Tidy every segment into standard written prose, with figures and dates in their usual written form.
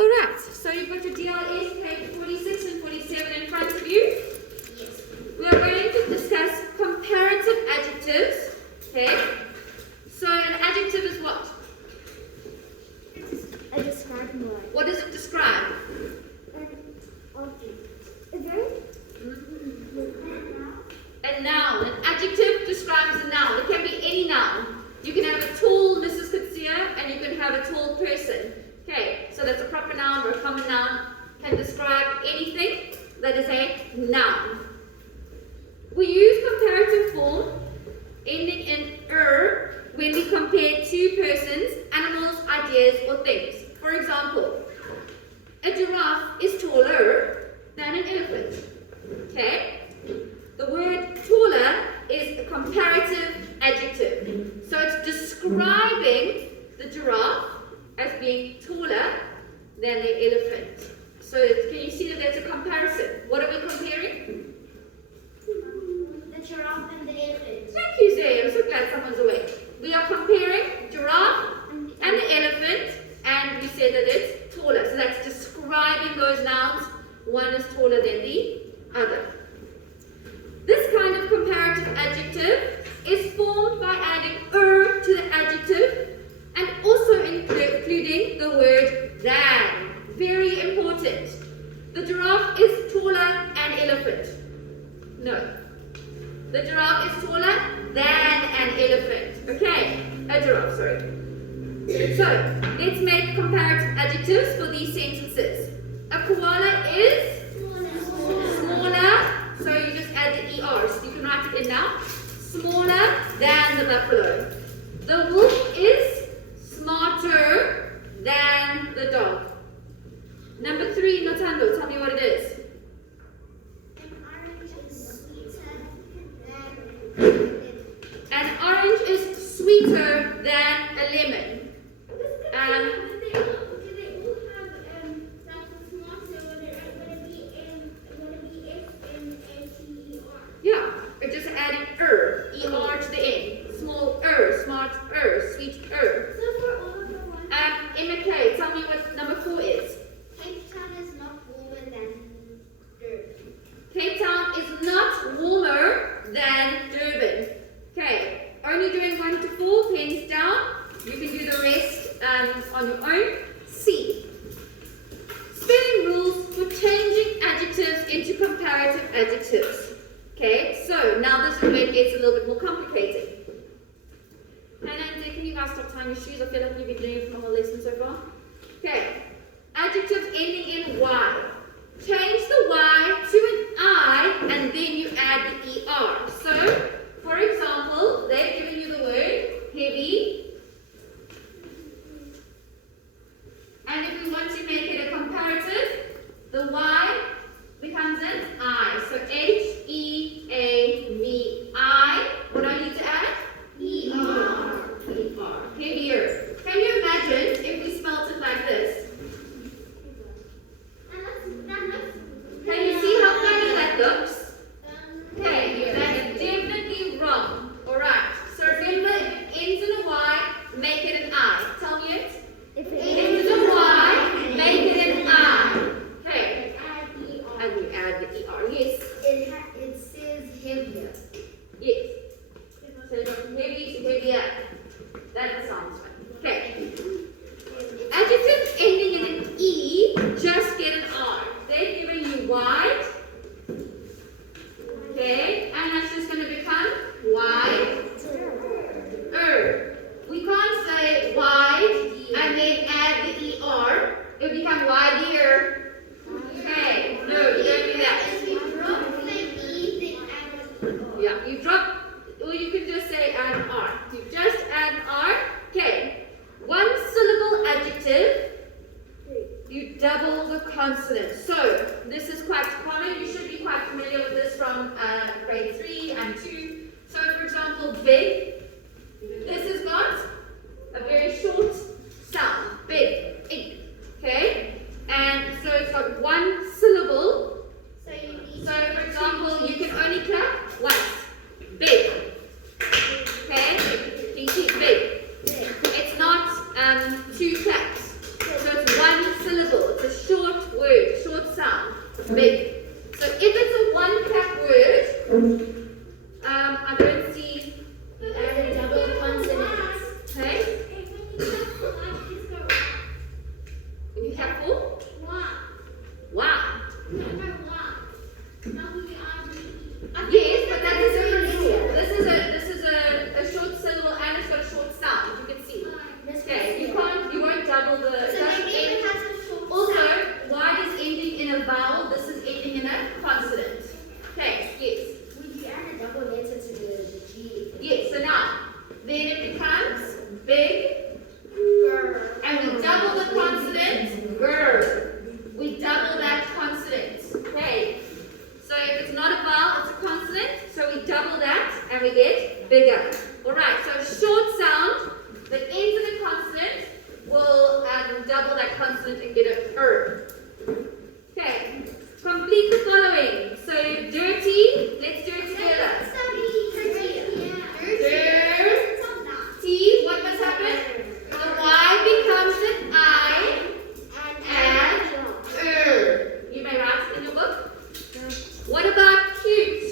Alright, so you've got your DLS page 46 and 47 in front of you. Yes. We are going to discuss comparative adjectives. Okay? So an adjective is what? I describe more. What does it describe? An object. A verb? A noun. An adjective describes a noun. It can be any noun. You can have a tall Mrs. Kutsia and you can have a tall person. Okay, so that's a proper noun or a common noun. Can describe anything that is a noun. We use comparative form ending in er when we compare two persons, animals, ideas, or things. For example, a giraffe is taller than an elephant. Okay? The word taller is a comparative adjective. So it's describing the giraffe as being taller than the elephant. So can you see that that's a comparison? What are we comparing? The giraffe and the elephant. Thank you, Zay. I'm so glad someone's awake. We are comparing giraffe and the elephant, and we say that it's taller. So that's describing those nouns. One is taller than the other. This kind of comparative adjective is formed by adding er to the adjective and also including the word than. Very important. The giraffe is taller than elephant. No. The giraffe is taller than an elephant. Okay, a giraffe, sorry. So, let's make comparative adjectives for these sentences. A koala is smaller, so you just add the ER, so you can write it in now. Smaller than the buffalo. The wolf is smarter than the dog. Number 3, Notando, tell me what it is. An orange is sweeter than An orange is sweeter than a lemon. a lemon. Do they all have that's smart, so would it be S-M-A-T-E-R? Yeah, we're just adding er to the end. Small smart sweet So for all of the ones, MK, tell me what number 4 is. Cape Town is not warmer than Durban. Cape Town is not warmer than Durban. Okay, only doing 1 to 4, pens down. You can do the rest on your own. C. Spelling rules for changing adjectives into comparative adjectives. Okay, so now this is where it gets a little bit more complicated. Hannah and Dick, can you guys stop tying your shoes? I feel like you've been doing it for the whole lesson so far. Okay, adjectives ending in Y. Change the Y to an I and then you add the ER. So, for example, they've given you the word heavy. And if we want to make it a comparative, the Y becomes an I. So Heavy. What do I need to add? ER. Heavier. Can you imagine if we spelled it like this? Can you see how funny that looks? Okay, that is definitely wrong. Alright, so remember, if it ends in a Y, make it an I. Tell me it. If It ends in a Y, make it an I. Okay, add and you add the ER. Yes, it says heavier. yes. So from heavy to heavier. That sounds fun. Okay. Adjectives ending in an E, just get an R. They've given you wide. Okay, and that's just going to become wide. We can't say wide and then add the ER. It would become wider. Okay, no, you don't do that. Yeah, you drop, or you can just say add an R. You just add an R. Okay, 1 syllable adjective. You double the consonant. So this is quite common. You should be quite familiar with this from grade 3 and 2. So for example, big. This has got a very short sound. Big. Ink. Okay? And so it's got 1 syllable. So for example, you can only clap once. Big. Okay? Pinky, big. It's not 2 claps. So it's 1 syllable. Big. So if it's a one-cap word, I don't see You add a double consonant. okay? When you have four, wow. Yes, but that's a different rule. This is a short syllable and it's got a short sound. You can see. Okay, you won't double the. So maybe it has a short Also, sound. why is ending in a vowel? This is ending in a consonant. Okay, yes. Would you add a double letter to the G? Yes, so now, then it becomes big, and we double the consonant, grr. We double that consonant. Okay. So if it's not a vowel, it's a consonant. So we double that and we get bigger. Alright, so short sound that ends in a consonant will double that consonant and get a Okay. Complete the following. So dirty, let's do it together. Dirty, what must happen? The Y becomes an I and You may write it in your book. What about cute?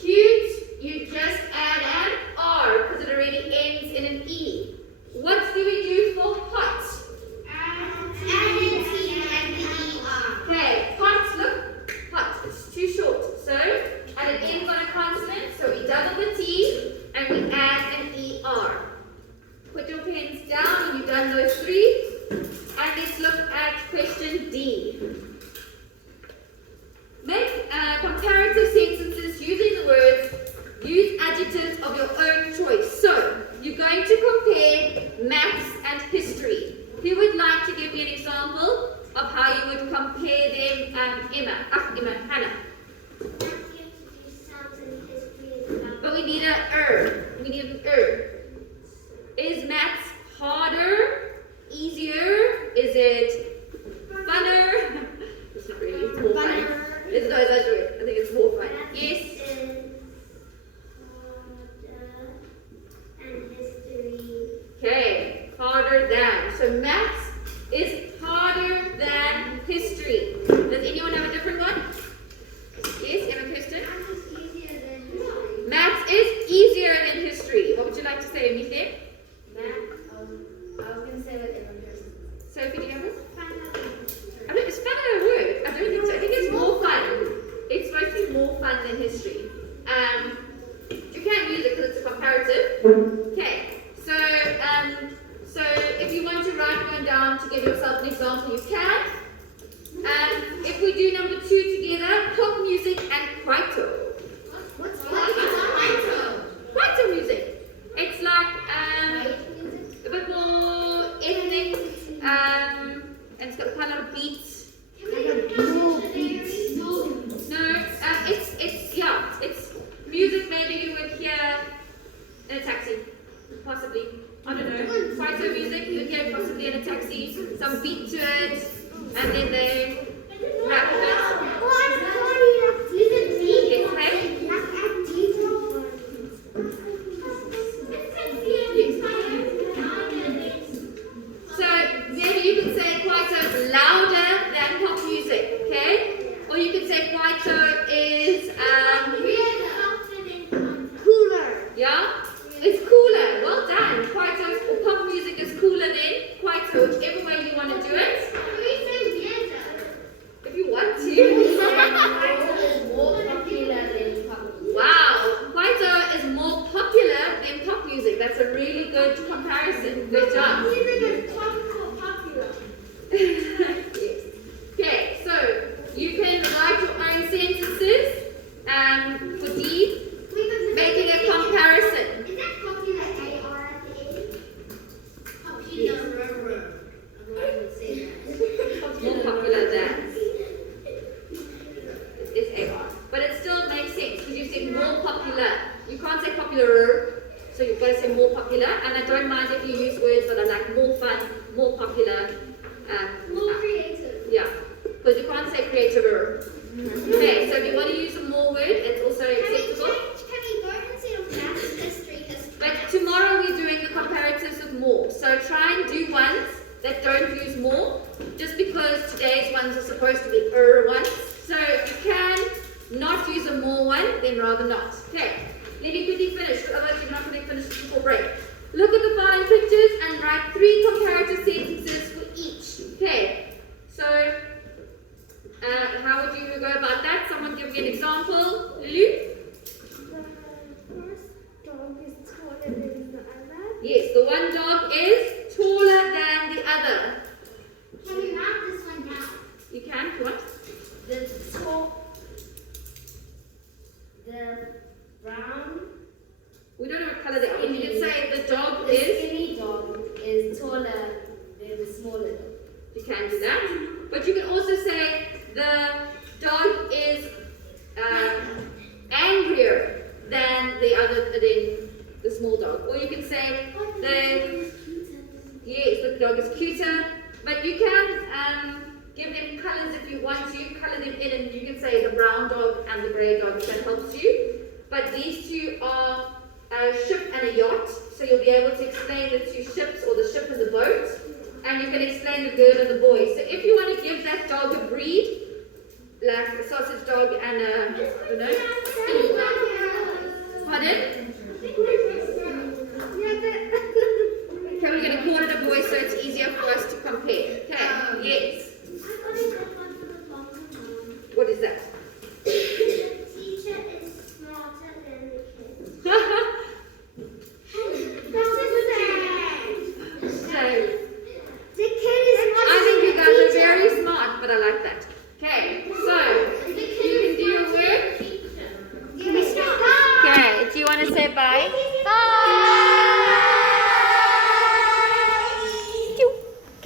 Cute, you just add an R because it already ends in an E. What do we do for hot? Okay, hot, look, hot, it's too short. So, and it ends on a consonant, so we double the T and we add an ER. Put your pens down when you've done those three. And let's look at question D. Make comparative sentences using the words, use adjectives of your own choice. So, you're going to compare maths and history. Who would like to give me an example of how you would compare them, Hannah? But we need we need an Is maths harder, easier? Is it funner? It's not really, it's more fun. It's not, that's right. I think it's more fun. Yes? Okay, harder than. So maths is harder than history. Does anyone have a different one? Yes, you have a question? Maths is easier than history. What would you like to say, Mithe? I was going to say what everyone person. Sophie, do you have this? I think it's fun a word. I don't think so. I think it's more fun. It's supposed to be more fun than history. You can't use it because it's a comparative. Okay. So if you want to write one down to give yourself an example, you can. If we do number 2 together, pop music and kwaito. What's kwaito? Kwaito music. It's like a bit more ethnic, and it's got quite a lot of beats. No, it's music maybe you would hear in a taxi, possibly. I don't know. Kwaito music you would hear possibly in a taxi. Some beat to it, and then they rap a bit. So then you can say kwaito is louder than pop music, okay? Or you can say kwaito is cooler. Yeah? It's cooler. Well done. Kwaito or pop music is cooler than kwaito, whichever way you want to do it. If you want to. Wow. Kwaito is more popular than pop music. That's a really good comparison. Good job. Yes. Okay, so you can write your own sentences for D, making a comparison. Is that popular AR at the end? Popular. More popular than. It's AR. But it still makes sense because you said more popular. You can't say popular, so you've got to say more popular. And I don't mind if you use words that are like more fun, more popular. More creative. Yeah, because you can't say creative. Okay, so if you want to use a more word, it's also acceptable. Can we go instead of maths, history? But tomorrow we're doing the comparatives with more. So try and do ones that don't use more. more, just because today's ones are supposed to be ones. So if you can not use a more one, then rather not. Okay, let me quickly finish, because otherwise you're not going to finish this before break. Look at the following pictures and write 3 comparative sentences for each. Okay, so how would you go about that? Someone give me an example. Lulu? The first dog is taller than the other. Yes, the one dog is taller than the other. Can we write this one down? You can, if you want. The brown. We don't know what color they are. You can say the dog The is. skinny dog is taller than the smaller dog. You can do that. But you can also say the dog is angrier than the small dog. Or you can say the dog is cuter. But you can give them colors if you want to. Color them in, and you can say the brown dog and the grey dog if that helps you. But these two are a ship and a yacht. So you'll be able to explain the 2 ships, or the ship and the boat. And you can explain the girl and the boy. So if you want to give that dog a breed, like a sausage dog and a, pardon? Okay, we're going to call it a boy so it's easier for us to compare. Okay, yes.